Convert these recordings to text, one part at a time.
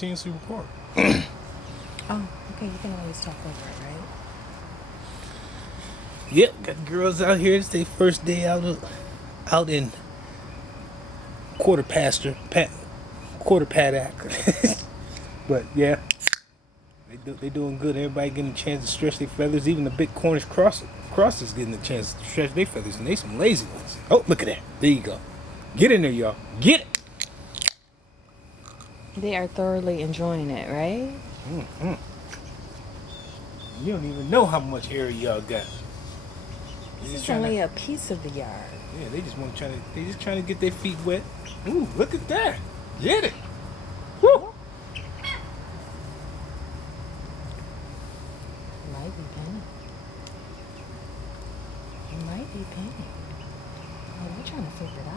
continuously record. Oh, okay. You can always talk over it, right? Yep, got the girls out here. It's their first day out in quarter paddock. But yeah, they doing good. Everybody getting a chance to stretch their feathers. Even the big Cornish crosses getting a chance to stretch their feathers, and they some lazy ones. Oh, look at that! There you go. Get in there, y'all. Get it. They are thoroughly enjoying it, right? Mm-hmm. You don't even know how much area y'all got. This is only a piece of the yard. Yeah, they just want to they just trying to get their feet wet. Ooh, look at that. Get it. Woo. Might be Penny. It might be Penny. Oh, we're trying to figure it out.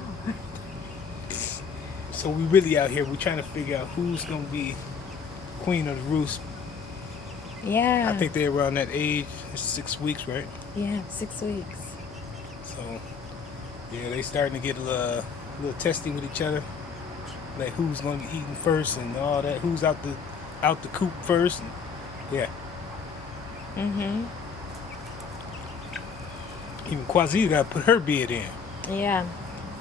So we really out here. We're trying to figure out who's gonna be queen of the roost. Yeah. I think they're around that age. It's 6 weeks, right? Yeah, 6 weeks. So yeah, they starting to get a little testy with each other. Like who's gonna be eating first and all that. Who's out the coop first. And, yeah. Mm-hmm. Even Quasi got to put her bid in. Yeah.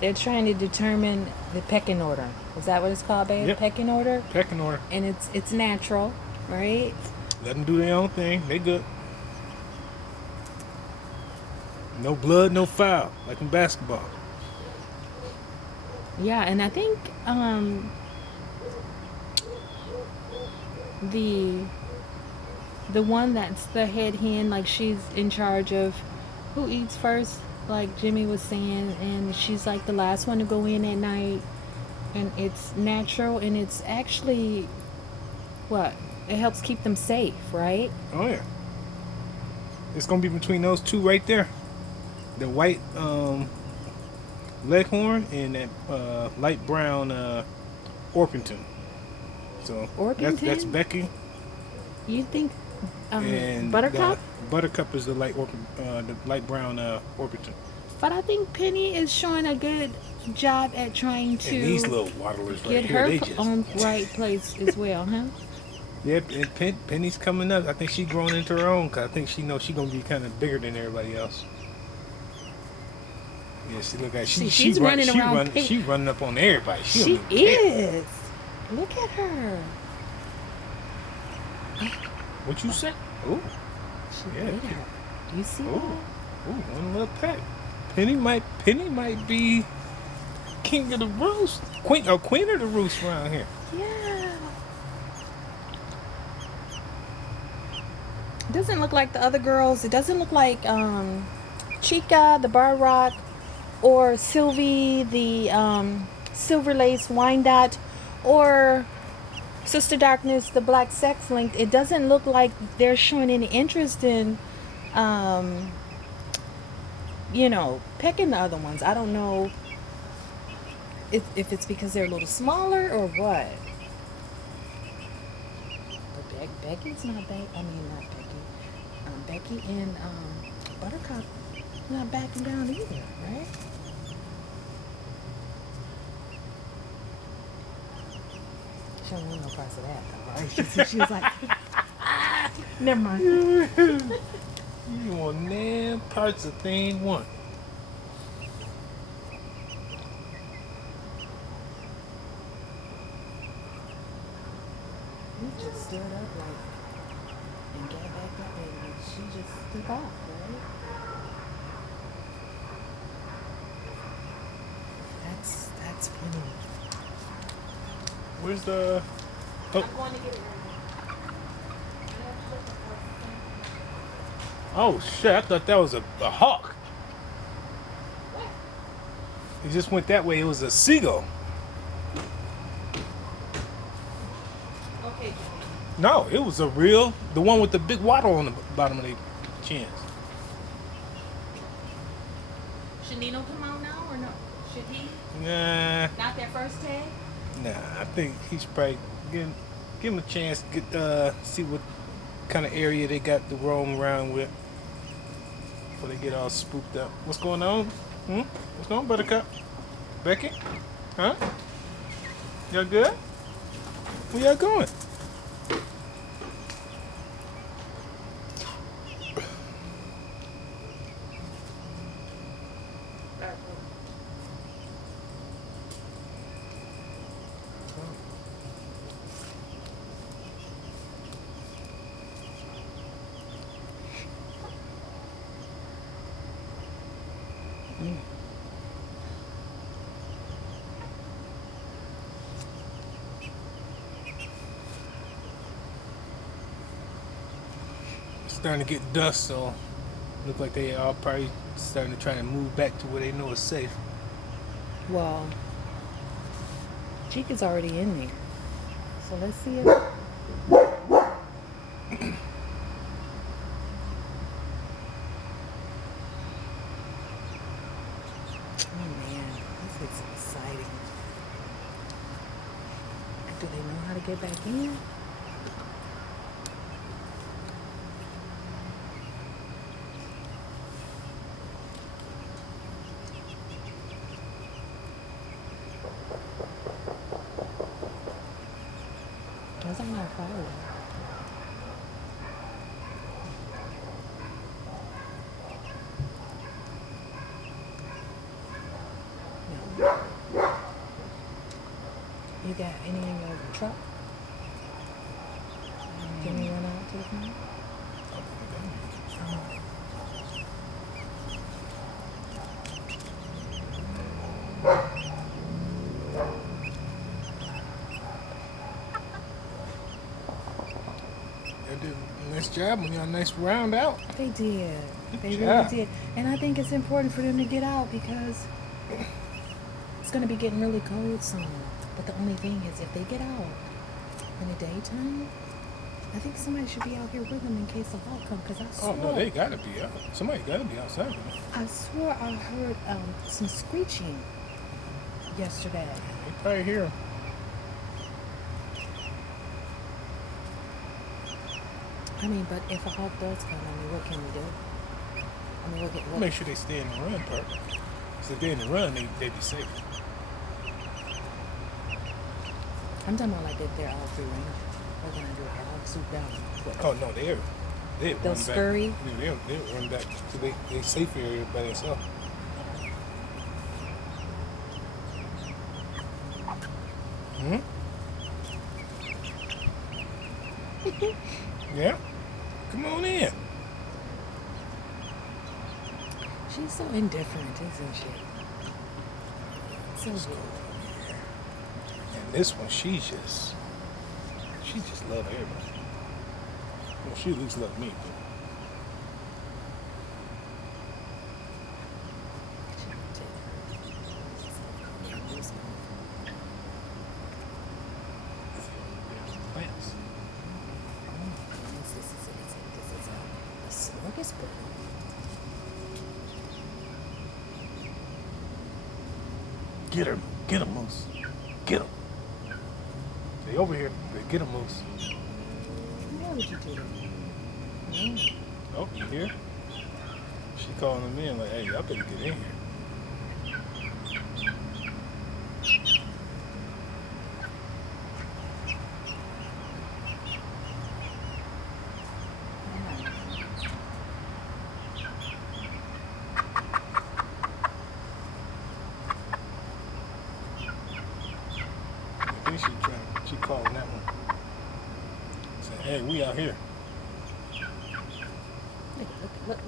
They're trying to determine the pecking order. Is that what it's called, babe? Yep. Pecking order? Pecking order. And it's natural, right? Let them do their own thing. They good. No blood, no foul, like in basketball. Yeah, and I think the one that's the head hen, like she's in charge of who eats first, like Jimmy was saying, and she's like the last one to go in at night, and it's natural, and it's actually what? It helps keep them safe, right? Oh yeah. It's gonna be between those two right there. The white leghorn and that light brown orpington. So Orpington? that's Becky. You think And Buttercup? Buttercup is the the light brown orpington. But I think Penny is showing a good job at trying to And these little waddlers right get here, her they just on right place as well, huh? Yeah, and Penny's coming up. I think she's growing into her own. Cause I think she knows she's gonna be kind of bigger than everybody else. Yeah, she look like she's running around. She running up on everybody. She is. Look at her. What you say? Oh, She yeah. did her. Do you see Oh, that? oh, one little peck. Penny might be king of the roost, queen of the roost around here. Yeah. It doesn't look like the other girls. It doesn't look like Chica, the bar rock, or Sylvie, the silver lace Wyandotte, or Sister Darkness, the black sex link. It doesn't look like they're showing any interest in, pecking the other ones. I don't know if it's because they're a little smaller or what. But Becky's not Becky. I mean, not Becky. Becky and Buttercup not backing down either, right? She don't want no parts of that, though, right? She was like, never mind. You want damn parts of thing one. He just stood up and got back up, and she just took off, right? That's funny. Where's the? I'm going to get it ready. Oh shit! I thought that was a hawk. It just went that way. It was a seagull. Okay, Jimmy. No, it was the one with the big waddle on the bottom of their chins. Should Nino come out now or no? Should he? Nah, Not their first tag? I think he's probably give him a chance to get see what kind of area they got to roam around with before they get all spooked up. What's going on? What's going on, Buttercup? Becky? Huh? Y'all good? Where y'all going? It's starting to get dust, so look like they are probably starting to try to move back to where they know is safe. Well, Chica's already in there. So let's see if. Oh man, this is exciting. Do they know how to get back in? That's on my phone. You got any in your truck? Can we run out to the front? They did a nice job on y'all. Nice round out. They did. They Good really job. did. And I think it's important for them to get out because it's going to be getting really cold soon. But the only thing is, if they get out in the daytime, I think somebody should be out here with them in case the hawk comes. Because I Oh swore, no, they gotta be out. Somebody gotta be outside. Man. I swore I heard some screeching yesterday. They probably hear 'em. I mean, but if a hawk does come, I mean, what can we do? I mean, what Make sure they stay in the run part. So if they're in the run, they be safe. I'm talking about like if they're all free range. We're gonna do a hawk swoop down. What? Oh no, they'll They'll run scurry? back. They'll run back to their safe area by themselves. Hmm? Yeah. Come on in. She's so indifferent, isn't she? So good. And this one, she just love everybody. Well, she at least love me. Plants. This is a smorgasbord. Get her, Moose. Get her. Stay over here. Get her, Moose. Why would you do that? No. Oh, you hear? She calling them in like, hey, y'all better get in here. I think she calling that one. Say, hey, we out here. Look.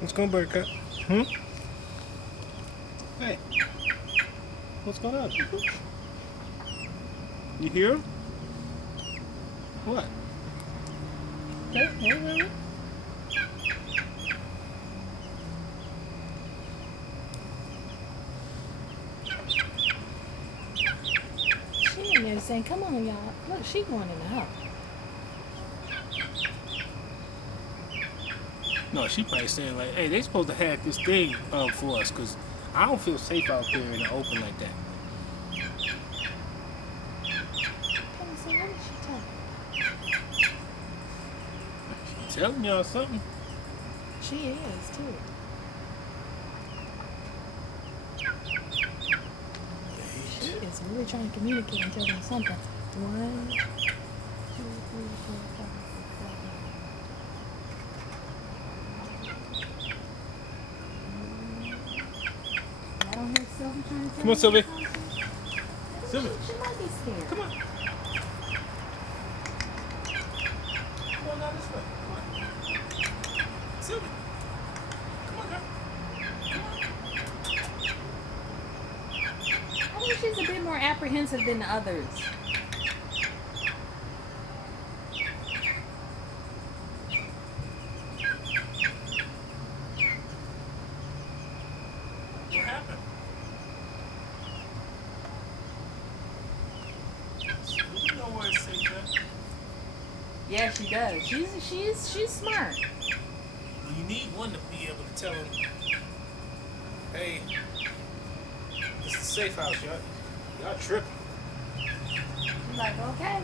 What's going on, Buttercup? Hmm? Hey. What's going on? You hear him? What? Hey. She in there saying, come on, y'all. Look, she going in the house. No, she probably saying like, hey, they supposed to have this thing for us because I don't feel safe out there in the open like that. Come and say, what is she talking? She telling y'all something. She is, too. She is really trying to communicate and tell them something. 1, 2, 3, 4, 5, 6, 7. I don't hear Sylvie trying to tell Come on, me Sylvie. something. Sylvie. She might be scared. Come on. Come on down this way. Come on. Sylvie. Come on, girl. I think she's a bit more apprehensive than the others. What happened? Sylvie know where it's safe at. Yeah, she does. She's smart. Well, you need one to be able to tell him, hey, this is a safe house, y'all tripping. She's like, okay,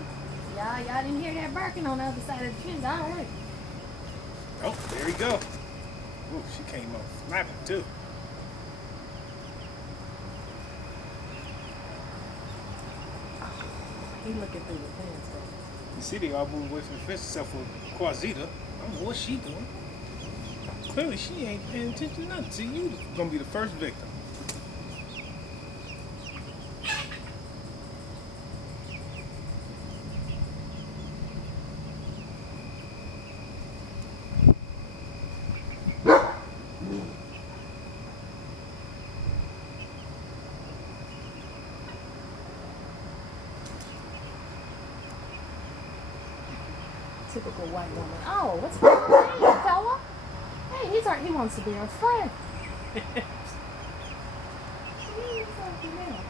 y'all didn't hear that barking on the other side of the fence. All right. Oh, there we go. Ooh, she came up flapping too. He looking through the fence though. You see, they all moved away from the fence except for Quasita. I don't know what she doing. Clearly, she ain't paying attention to nothing. See, you gonna be the first victim. Typical white woman. Oh, what's wrong with you, fella? Hey, he wants to be our friend. He's something else.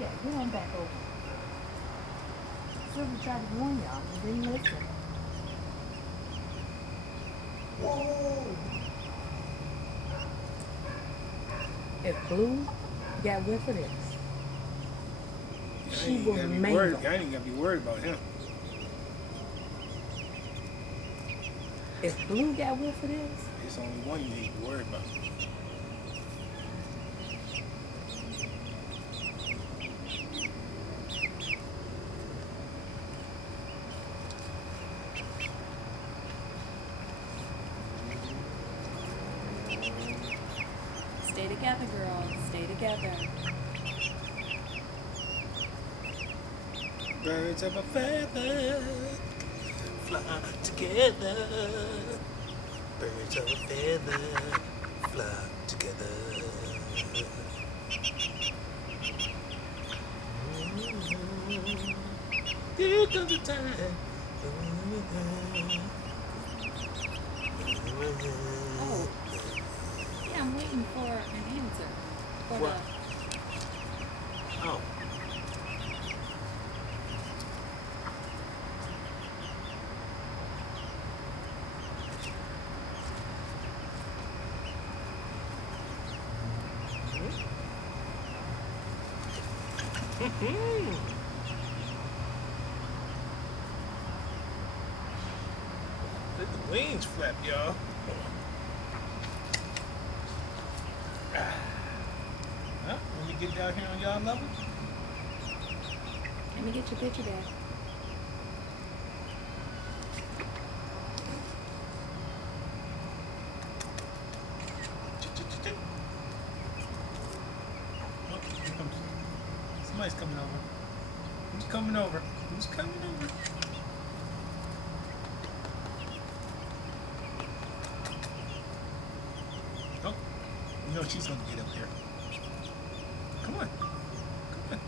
Yeah, get on back over. Sylvie tried to warn y'all, and didn't listen. Whoa! If Blue got whiff of this, she will mangle. I ain't even gotta be worried about him. If Blue got whiff of this, It's only one you need to be worried about. stay together, girls. Stay together. Birds of a feather fly together. Birds of a feather fly together. Here comes the time. Oh, yeah, I'm waiting for an answer. For What? Oh. Let the wings flap, y'all. Well, when we get down here on y'all level, Let me get your picture back. oh, here comes somebody's coming over. Who's coming over? Who's coming over? Oh, you know she's gonna get up here. Come on. Come on.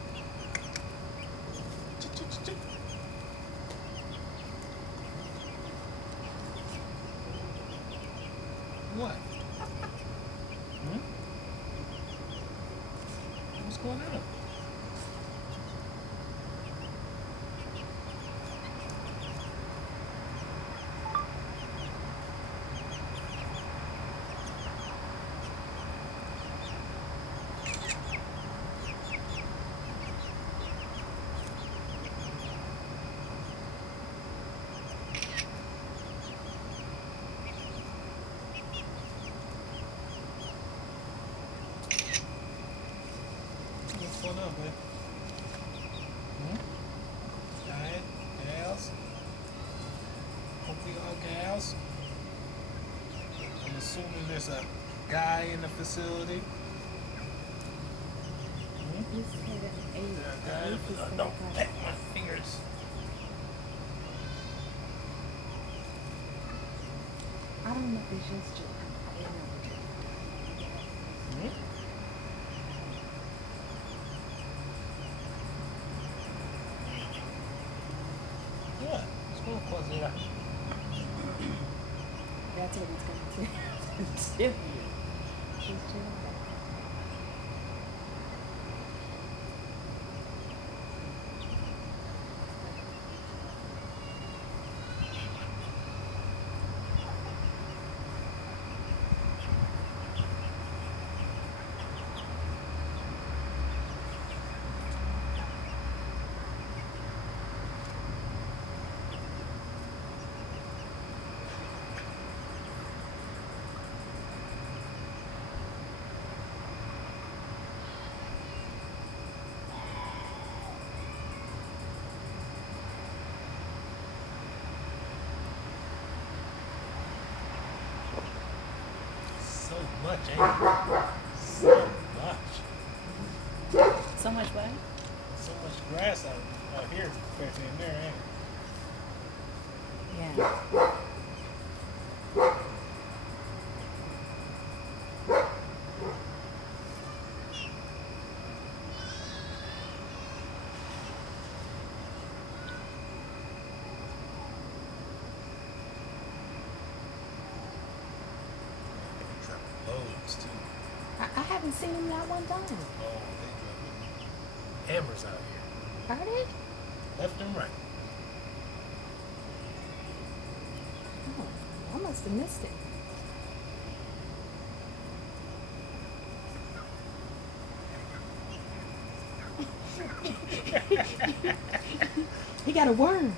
Ch-ch-ch-ch. What? Hmm? What's going on? going on, man? Alright, gals. Hope we all gals. I'm assuming there's a guy in the facility. You said eight. Don't peck my fingers. I don't know if it's just you. I don't know. Yeah, it's going to close it up. That's what it's going to do. She's doing that. So much, ain't it? So much. So much what? So much grass out here compared to in there, ain't it? Yeah. Loads too. I haven't seen him not one time. Oh, they dropping hammers out here. Are they? Left and right. Oh, I must have missed it. He got a worm.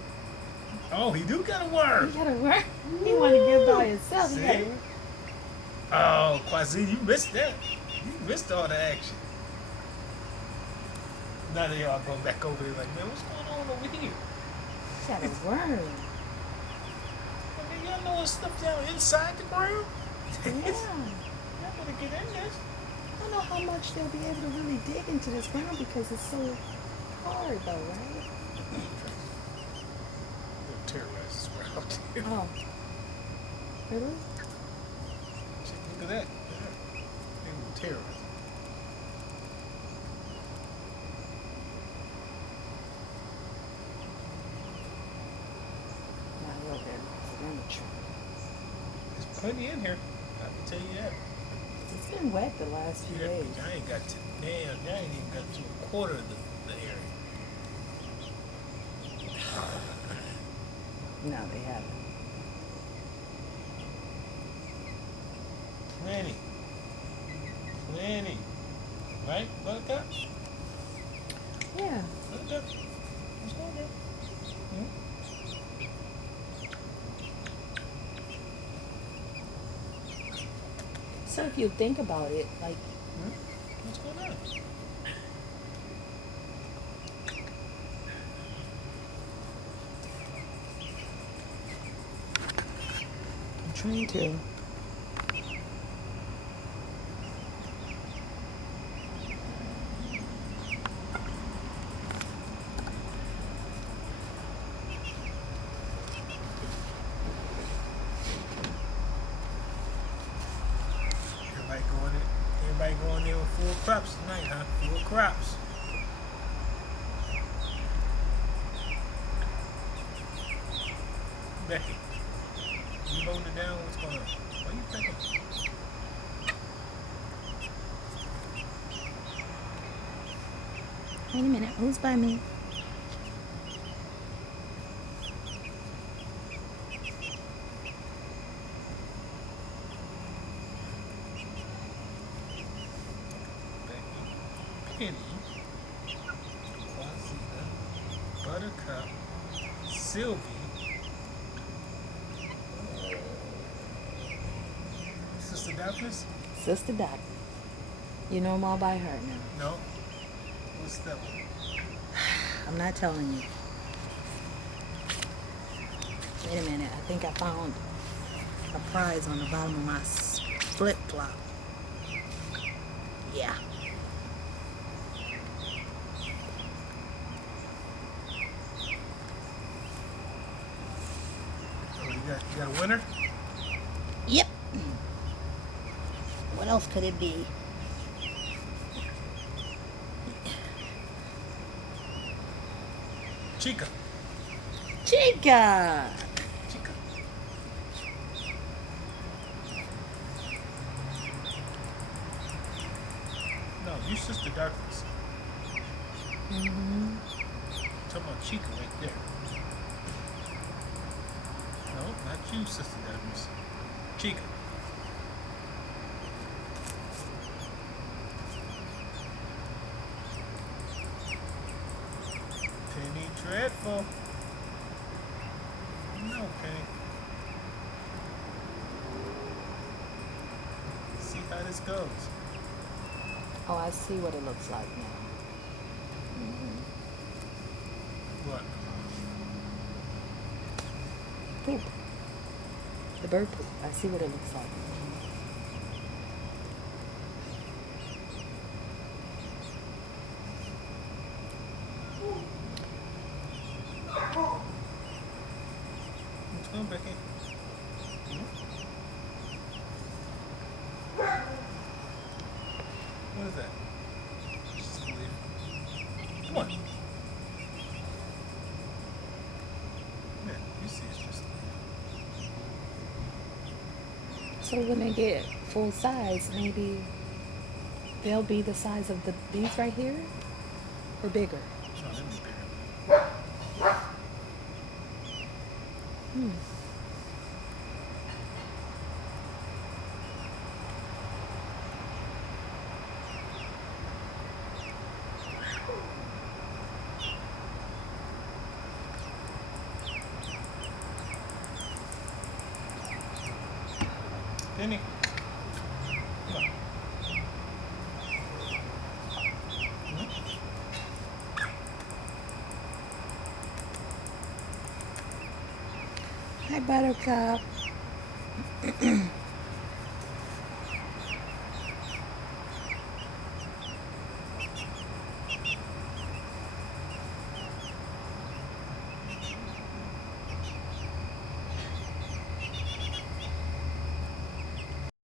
Oh, he do got a worm. He got a worm. He want to get by himself. He got a See? worm. Oh, Quasi, you missed that. You missed all the action. Now they all going back over there like, man, what's going on over here? He got a worm. I mean, y'all know there's stuff down inside the ground? Yeah. Y'all better get in this. I don't know how much they'll be able to really dig into this ground because it's so hard though, right? They'll terrorize this ground. Oh. Really? Look at that. They will terrorize. Now look at furniture. There's plenty in here. I can tell you that. It's been wet the last few Yeah, days. I ain't got to, damn, I ain't even got to a quarter of the area. No, they haven't. Plenty. Plenty. Right, Buttercup? Yeah. Buttercup? What's going on? So if you think about it, like What's going on? I'm trying to. Everybody going there with full crops tonight, huh? Full crops. Becky, you holding it down? What's going on? What are you thinking? Wait a minute, who's by me? Penny, Quasita, Buttercup, Sylvie, Sister Darkness? Sister Doctor. You know them all by heart now. No. What's that one? I'm not telling you. Wait a minute. I think I found a prize on the bottom of my flip flop. Yeah. Oh, you got a winner? Yep. What else could it be? Chica. Chica. Chica. No, you Sister Darkness. Mm-hmm. Talking about Chica right there. No, not you, Sister Darkness. Chica. Penny Dreadful. No, Penny. See how this goes. Oh, I see what it looks like now. What? Poop. The bird poop. I see what it looks like. What's going on, Becky? What is that? Just leave. Come on. Yeah, you see it's just So when they get full size, maybe they'll be the size of these right here, or bigger. no, that'd be bigger. Hmm. Penny. Come on. Hi, Buttercup.